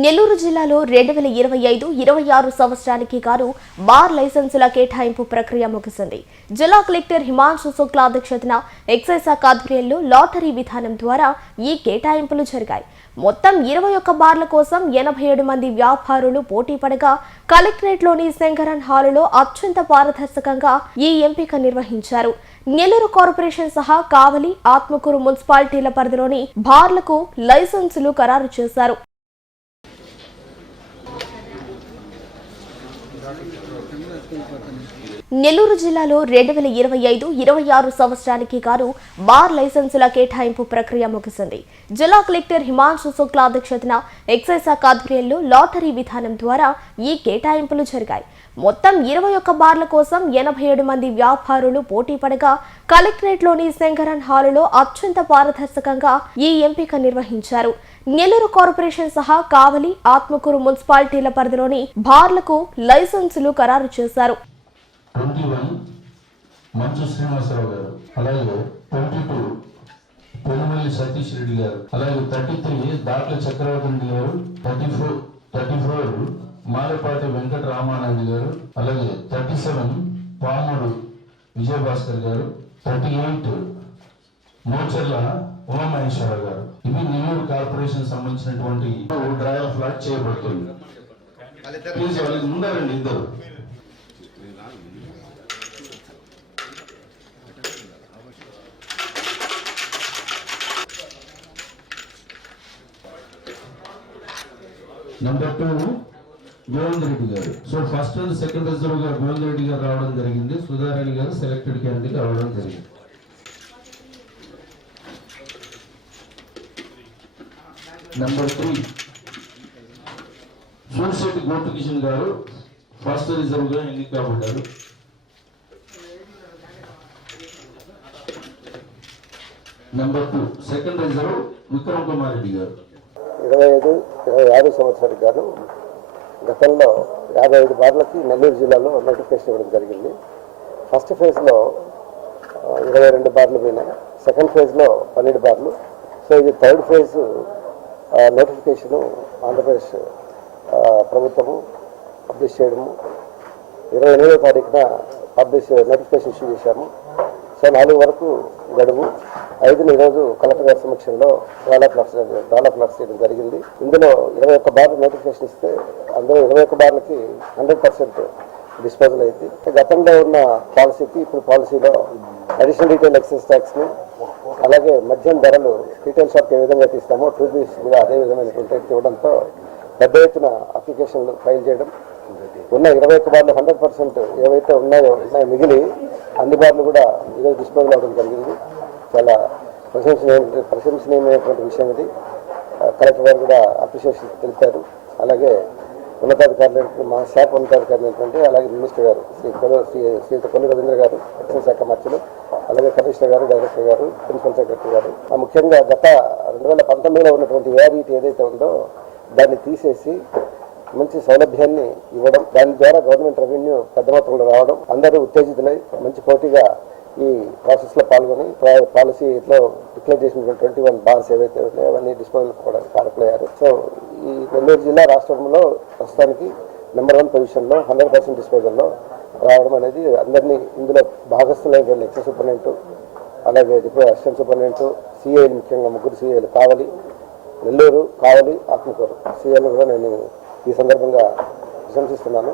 నెల్లూరు జిల్లాలో 2025-26 సంవత్సరానికి గాను బార్ లైసెన్సుల కేటాయింపు ప్రక్రియ ముగిసింది. జిల్లా కలెక్టర్ హిమాంశు శుక్లా అధ్యక్షతన ఎక్సైజ్ శాఖ ఆధ్వర్యంలో లాటరీ విధానం ద్వారా ఈ కేటాయింపులు జరిగాయి. మొత్తం 21 బార్ల కోసం 87 మంది వ్యాపారులు పోటీ పడగా కలెక్టరేట్లోని శంకరన్ హాలులో అత్యంత పారదర్శకంగా ఈ ఎంపిక నిర్వహించారు. నెల్లూరు కార్పొరేషన్ సహా కావలి, ఆత్మకూరు మున్సిపాలిటీల పరిధిలోని బార్లకు లైసెన్సులు ఖరారు చేశారు. నెల్లూరు జిల్లాలో 2025-26 సంవత్సరానికి గాను బార్ లైసెన్సుల కేటాయింపు ప్రక్రియ ముగిసింది. జిల్లా కలెక్టర్ హిమాంశు శుక్లా అధ్యక్షతన ఎక్సైజ్ శాఖ ఆధ్వర్యంలో లాటరీ విధానం ద్వారా ఈ కేటాయింపులు జరిగాయి. మొత్తం 21 బార్ల కోసం 87 మంది వ్యాపారులు పోటీ పడగా కలెక్టరేట్లోని శంకరన్ హాలులో అత్యంత పారదర్శకంగా ఈ ఎంపిక నిర్వహించారు. నెల్లూరు కార్పొరేషన్ సహా కావలి, ఆత్మకూరు మున్సిపాలిటీల పరిధిలోని బార్లకు లైసెన్సులు ఖరారు చేశారు. 21 మంచు శ్రీనివాసరావు గారు, అలాగే 22 పెనుమల్లి సతీష్ రెడ్డి గారు, అలాగే 33 దాట్ల చక్రవర్తి రెడ్డి గారు, 34 మాలపాటి వెంకట రామానంది గారు, అలాగే 37 పాముడు విజయభాస్కర్ గారు, 38 మోచర్ల ఉమామహేశ్వర గారు. ఇవి నెల్లూరు కార్పొరేషన్ సంబంధించినటువంటి డ్రా ఆఫ్ లాట్ చేయబడుతుంది. ప్లీజ్ వాళ్ళకి ముందారండి ఇద్దరు. నెంబర్ 2 గోవింద్ రెడ్డి గారు. So first and second reserve గా గోవింద్ రెడ్డి గారు రావడం జరిగింది. సుధారాణి గారు సెలెక్టెడ్ క్యాండిడేట్ రావడం జరిగింది. నెంబర్ 3 సూర్శెట్టి గోపికిషన్ గారు ఫస్ట్ రిజర్వ్ గా ఎన్నిక కాబడ్డారు. Number 2 second reserve Vikram Kumar Reddy garu. 25-26 సంవత్సరానికి గాను గతంలో 55 బార్లకి నెల్లూరు జిల్లాలో నోటిఫికేషన్ ఇవ్వడం జరిగింది. ఫస్ట్ ఫేజ్లో 22 బార్లు పోయినాయి, సెకండ్ ఫేజ్లో 12 బార్లు. సో ఇది థర్డ్ ఫేజ్ నోటిఫికేషను ఆంధ్రప్రదేశ్ ప్రభుత్వము పబ్లిష్ చేయడము 28వ తారీఖున నోటిఫికేషన్ ఇష్యూ చేశాము. సో 4 వరకు గడువు. 5ని ఈరోజు కలెక్టర్ గారి సమక్షంలో డ్రాల్ ఆఫ్ లాట్స్ చేయడం జరిగింది. ఇందులో 21 బార్లు నోటిఫికేషన్ ఇస్తే అందులో 21 బార్లకి 100% డిస్పోజల్ అయింది. గతంలో ఉన్న పాలసీకి ఇప్పుడు పాలసీలో అడిషనల్ రీటైల్ ఎక్సైజ్ ట్యాక్స్ని, అలాగే మద్యం ధరలు రీటైల్ షాప్కి ఏ విధంగా తీస్తామో టూబీస్ కూడా అదే విధమైనటువంటి ఇవ్వడంతో పెద్ద ఎత్తున అప్లికేషన్లు ఫైల్ చేయడం, ఉన్న 21 బార్లు 100% ఏవైతే ఉన్నాయో మిగిలి అన్ని బార్లు కూడా ఈరోజు డిస్పోజల్ అవ్వడం జరిగింది. చాలా ప్రశంసనీయమైనటువంటి విషయం ఇది. కలెక్టర్ గారు కూడా అప్రిషియేషన్ తెలిపారు. అలాగే ఉన్నతాధికారులు, మా శాఖ ఉన్నతాధికారులు ఏంటంటే, అలాగే మినిస్టర్ గారు శ్రీ కొల్లు రవీంద్ర గారు, ఎక్సైజ్ శాఖ మంత్రులు, అలాగే కమిషనర్ గారు, డైరెక్టర్ గారు, ప్రిన్సిపల్ సెక్రటరీ గారు, ముఖ్యంగా గత 2019లో ఉన్నటువంటి ఏఆర్ఈటీ ఏదైతే ఉందో దాన్ని తీసేసి మంచి సౌలభ్యాన్ని ఇవ్వడం, దాని ద్వారా గవర్నమెంట్ రెవెన్యూ పెద్ద మొత్తంలో రావడం, అందరూ ఉత్తేజితులై మంచి పోటీగా ఈ ప్రాసెస్లో పాల్గొని పాలసీలో డిక్లేర్ చేసిన 21 బార్స్ ఏవైతే ఉన్నాయో అవన్నీ డిస్పోజల్ కూడా కారకులయ్యారు. సో ఈ నెల్లూరు జిల్లా రాష్ట్రంలో ప్రస్తుతానికి నెంబర్ 1 పొజిషన్లో 100% డిస్పోజల్లో రావడం అనేది అందరినీ, ఇందులో భాగస్థులైన ఎక్సైజ్ సూపరింటెండెంట్, అలాగే అసిస్టెంట్ సూపరింటెండెంట్, సిఐలు, ముఖ్యంగా 3 సిఐలు కావలి, నెల్లూరు, కావలి, ఆత్మకూరు సిఐలు కూడా నేను ఈ సందర్భంగా ప్రశంసిస్తున్నాను.